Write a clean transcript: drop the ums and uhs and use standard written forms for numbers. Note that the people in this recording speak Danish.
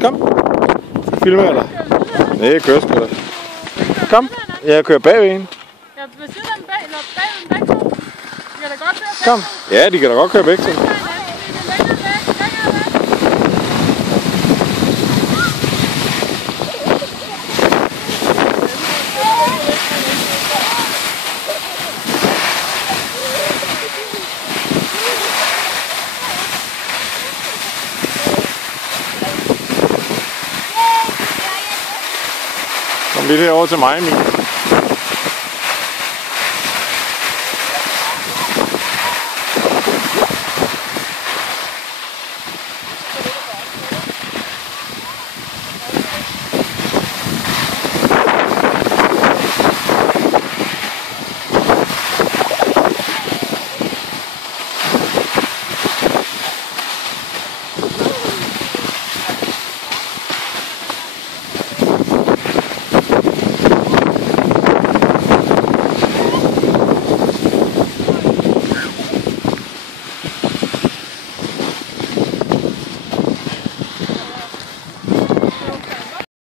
Kom. Filmer jeg dig? Nej, jeg kører sgu da. Kom. Jeg kører bagved en. Ja, ved siden af bag, eller bagved begge to. De kan da godt køre begge Kom. Ja, de kan da godt køre begge to. Kom lidt herover til mig, Emil.